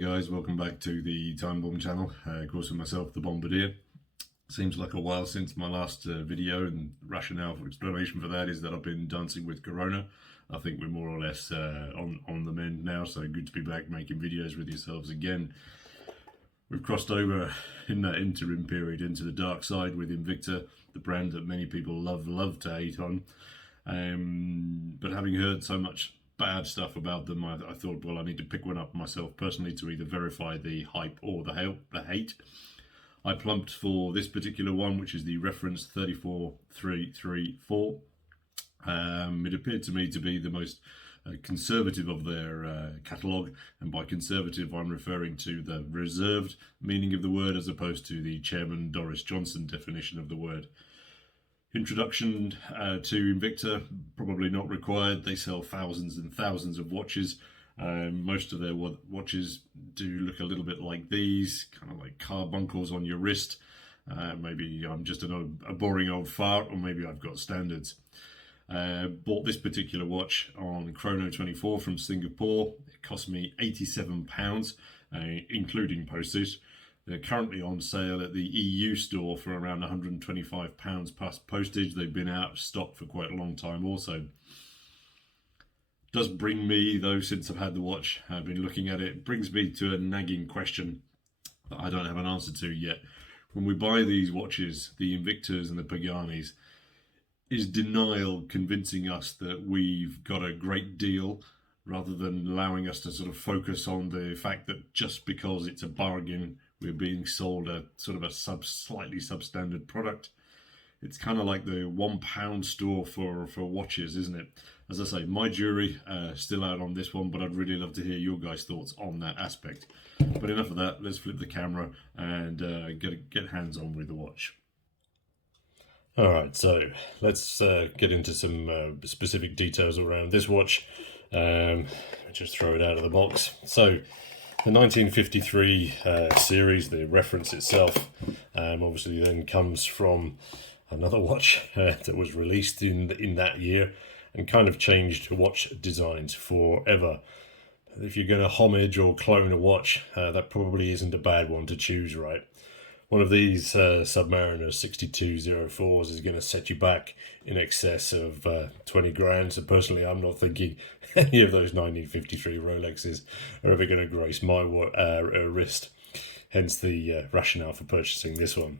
guys, welcome back to the Time Bomb channel. Of course, with myself, the Bombardier. Seems like a while since my last video, and rationale for explanation for that is that I've been dancing with Corona. I think we're more or less on the mend now, so good to be back making videos with yourselves again. We've crossed over in that interim period into the dark side with INVICTA, the brand that many people love to hate on. But having heard so much bad stuff about them, I thought, well, I need to pick one up myself personally to either verify the hype or the hate. I plumped for this particular one, which is the reference 34334. It appeared to me to be the most conservative of their catalogue, and by conservative I'm referring to the reserved meaning of the word as opposed to the Chairman Doris Johnson definition of the word. Introduction to INVICTA, probably not required. They sell thousands and thousands of watches. Most of their watches do look a little bit like these, kind of like carbuncles on your wrist. Maybe I'm just a boring old fart, or maybe I've got standards. Bought this particular watch on Chrono24 from Singapore. It cost me £87, including postage. They're currently on sale at the EU store for around £125 plus postage. They've been out of stock for quite a long time also. Does bring me, though, since I've had the watch, I've been looking at it, brings me to a nagging question that I don't have an answer to yet. When we buy these watches, the INVICTAs and the Paganis, is denial convincing us that we've got a great deal rather than allowing us to sort of focus on the fact that just because it's a bargain, we're being sold a sort of a slightly substandard product? It's kind of like the £1 store for watches, isn't it? As I say, my jury still out on this one, but I'd really love to hear your guys' thoughts on that aspect. But enough of that, let's flip the camera and get hands on with the watch. Alright, so let's get into some specific details around this watch. Just throw it out of the box. So, the 1953 series, the reference itself, obviously then comes from another watch that was released in that year and kind of changed watch designs forever. If you're going to homage or clone a watch, that probably isn't a bad one to choose, right? One of these Submariner 6204s is going to set you back in excess of 20 grand. So personally, I'm not thinking any of those 1953 Rolexes are ever going to grace my wrist. Hence the rationale for purchasing this one.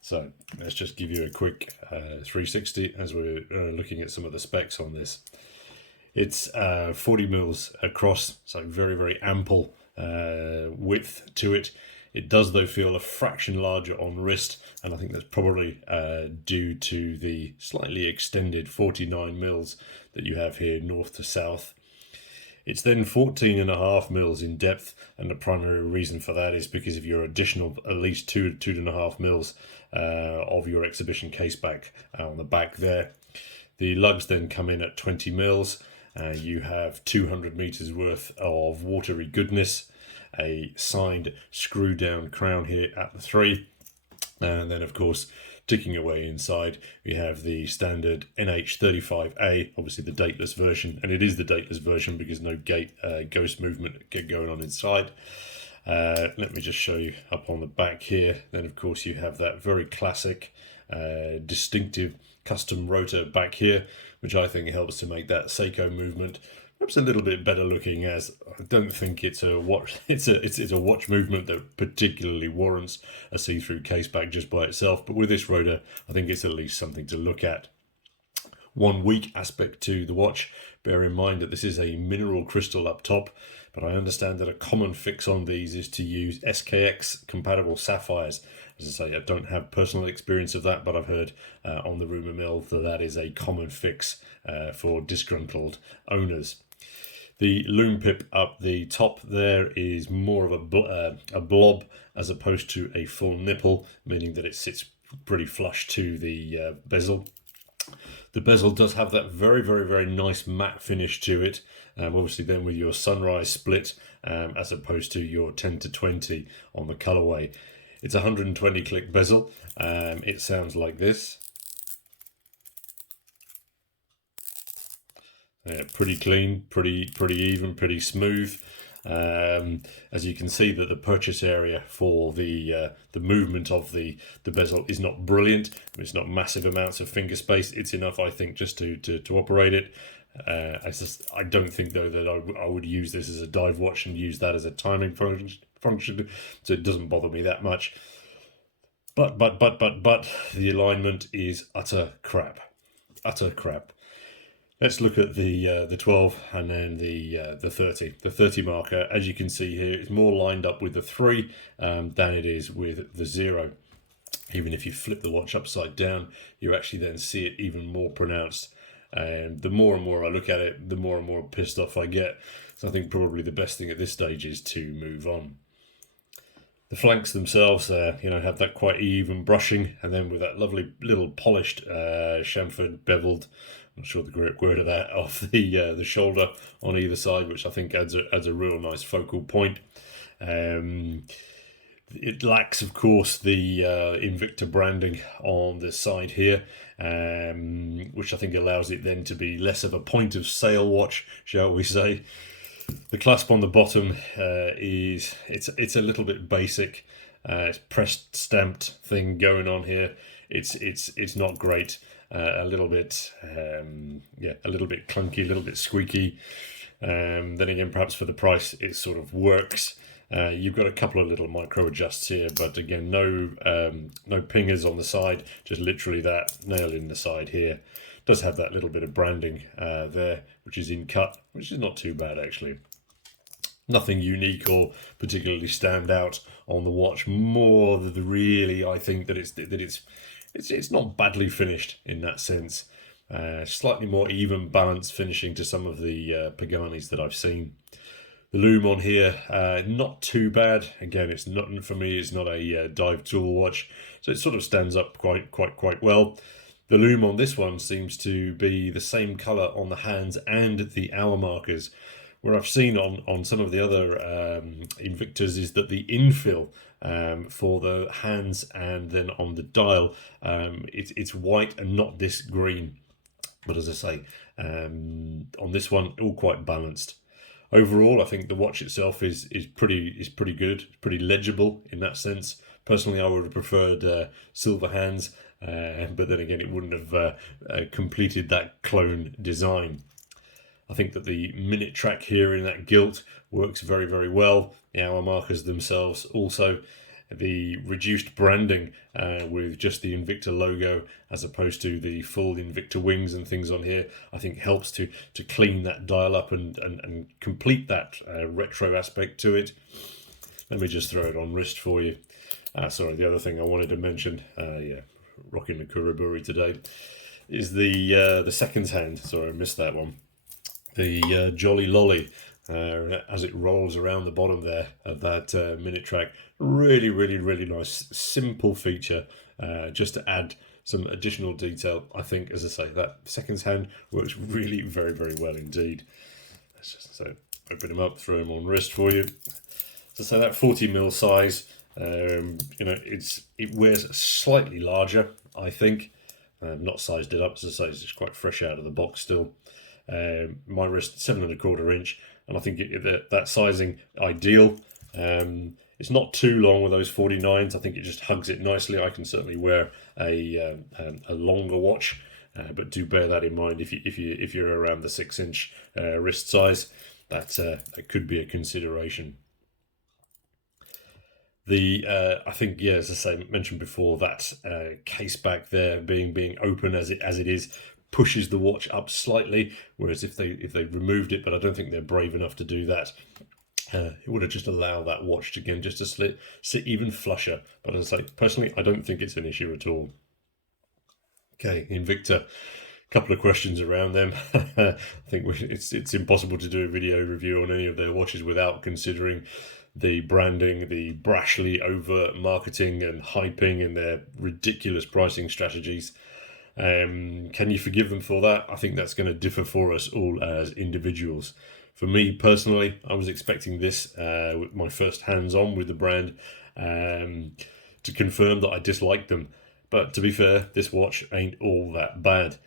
So let's just give you a quick 360 as we're looking at some of the specs on this. It's 40 mils across, so very ample width to it. It does, though, feel a fraction larger on wrist, and I think that's probably due to the slightly extended 49 mils that you have here north to south. It's then 14.5 mils in depth, and the primary reason for that is because of your additional at least 2.5 mils of your exhibition case back on the back there. The lugs then come in at 20 mils. You have 200 meters worth of watery goodness, a signed screw down crown here at the 3, and then of course ticking away inside we have the standard NH35A, obviously the dateless version, and it is the dateless version because no ghost movement going on inside. Let me just show you up on the back here. Then of course you have that very classic distinctive custom rotor back here, which I think helps to make that Seiko movement perhaps a little bit better looking, as I don't think it's a watch. It's a watch movement that particularly warrants a see-through case back just by itself. But with this rotor, I think it's at least something to look at. One weak aspect to the watch, bear in mind that this is a mineral crystal up top, but I understand that a common fix on these is to use SKX compatible sapphires. As I say, I don't have personal experience of that, but I've heard on the rumour mill that that is a common fix for disgruntled owners. The loom pip up the top there is more of a blob as opposed to a full nipple, meaning that it sits pretty flush to the bezel. The bezel does have that very nice matte finish to it, obviously then with your sunrise split as opposed to your 10 to 20 on the colorway. It's a 120 click bezel. It sounds like this. Pretty clean, pretty even, pretty smooth. As you can see, that the purchase area for the movement of the bezel is not brilliant. It's not massive amounts of finger space. It's enough, I think, just to operate it. I don't think though that I would use this as a dive watch and use that as a timing function, so it doesn't bother me that much. But the alignment is utter crap. Let's look at the 12 and then the 30. The 30 marker, as you can see here, is more lined up with the 3 than it is with the 0. Even if you flip the watch upside down, you actually then see it even more pronounced. And the more and more I look at it, the more and more pissed off I get. So I think probably the best thing at this stage is to move on. The flanks themselves, have that quite even brushing, and then with that lovely little polished chamfered beveled, I'm not sure the correct word of that, off the shoulder on either side, which I think adds a real nice focal point. It lacks, of course, the INVICTA branding on the side here, which I think allows it then to be less of a point of sale watch, shall we say. The clasp on the bottom it's a little bit basic. It's pressed stamped thing going on here. It's not great. A little bit clunky, a little bit squeaky. Then again, perhaps for the price, it sort of works. You've got a couple of little micro adjusts here, but again, no pingers on the side, just literally that nail in the side here. Does have that little bit of branding there, which is in cut, which is not too bad actually. Nothing unique or particularly stand out on the watch. More than really, I think that it's not badly finished in that sense. Slightly more even balanced finishing to some of the Paganis that I've seen. The loom on here, not too bad. Again, it's not, for me, it's not a dive tool watch, so it sort of stands up quite well. The loom on this one seems to be the same colour on the hands and the hour markers. Where I've seen on some of the other INVICTAs is that the infill for the hands and then on the dial, it's white and not this green. But as I say, on this one, all quite balanced. Overall, I think the watch itself is pretty good, pretty legible in that sense. Personally, I would have preferred silver hands, but then again, it wouldn't have completed that clone design. I think that the minute track here in that gilt works very well. The hour markers themselves also. The reduced branding with just the INVICTA logo as opposed to the full INVICTA wings and things on here, I think helps to clean that dial up and complete that retro aspect to it. Let me just throw it on wrist for you. Sorry, the other thing I wanted to mention, rocking the Kuriburi today, is the seconds hand. Sorry, I missed that one. The Jolly Lolly, as it rolls around the bottom there of that minute track. Really nice, simple feature, just to add some additional detail. I think, as I say, that seconds hand works really very well indeed. Let's just open him up, throw him on wrist for you. So that 40mm size, it wears slightly larger, I think. I've not sized it up, as I say, it's just quite fresh out of the box still. My wrist 7¼ inch, and I think that sizing ideal. It's not too long with those 49s. I think it just hugs it nicely. I can certainly wear a longer watch, but do bear that in mind if you're around the 6-inch wrist size. That could be a consideration. I think, as I say, mentioned before, that case back there being open as it is pushes the watch up slightly, whereas if they removed it, but I don't think they're brave enough to do that, it would have just allowed that watch to sit even flusher. But as I say, personally, I don't think it's an issue at all. Okay, INVICTA, a couple of questions around them. I think it's impossible to do a video review on any of their watches without considering the branding, the brashly over marketing and hyping, and their ridiculous pricing strategies. Can you forgive them for that? I think that's going to differ for us all as individuals. For me personally, I was expecting this with my first hands-on with the brand to confirm that I disliked them. But to be fair, this watch ain't all that bad.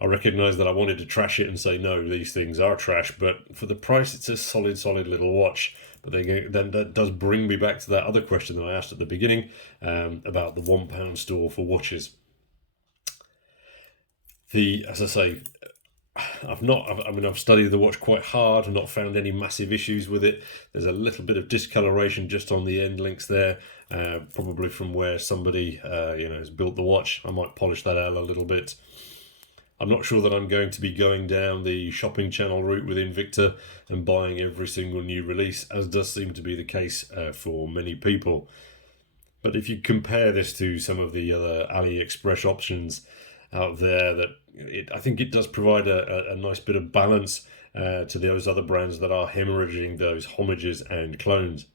I recognise that I wanted to trash it and say, no, these things are trash, but for the price, it's a solid little watch. But then that does bring me back to that other question that I asked at the beginning about the £1 store for watches. As I say, I've studied the watch quite hard and not found any massive issues with it. There's a little bit of discoloration just on the end links there, probably from where somebody has built the watch. I might polish that out a little bit. I'm not sure that I'm going to be going down the shopping channel route with Invicta and buying every single new release, as does seem to be the case for many people. But if you compare this to some of the other AliExpress options out there, I think it does provide a nice bit of balance to those other brands that are hemorrhaging those homages and clones.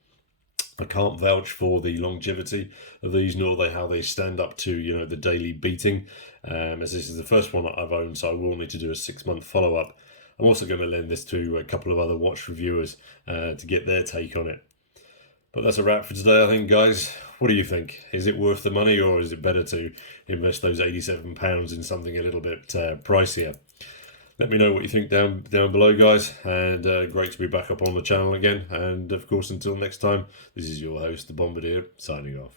I can't vouch for the longevity of these, nor how they stand up to the daily beating, as this is the first one that I've owned, so I will need to do a 6-month follow-up. I'm also going to lend this to a couple of other watch reviewers to get their take on it. But that's a wrap for today, I think, guys. What do you think? Is it worth the money, or is it better to invest those £87 in something a little bit pricier? Let me know what you think down below, guys. And great to be back up on the channel again. And of course, until next time, this is your host, the Bombardier, signing off.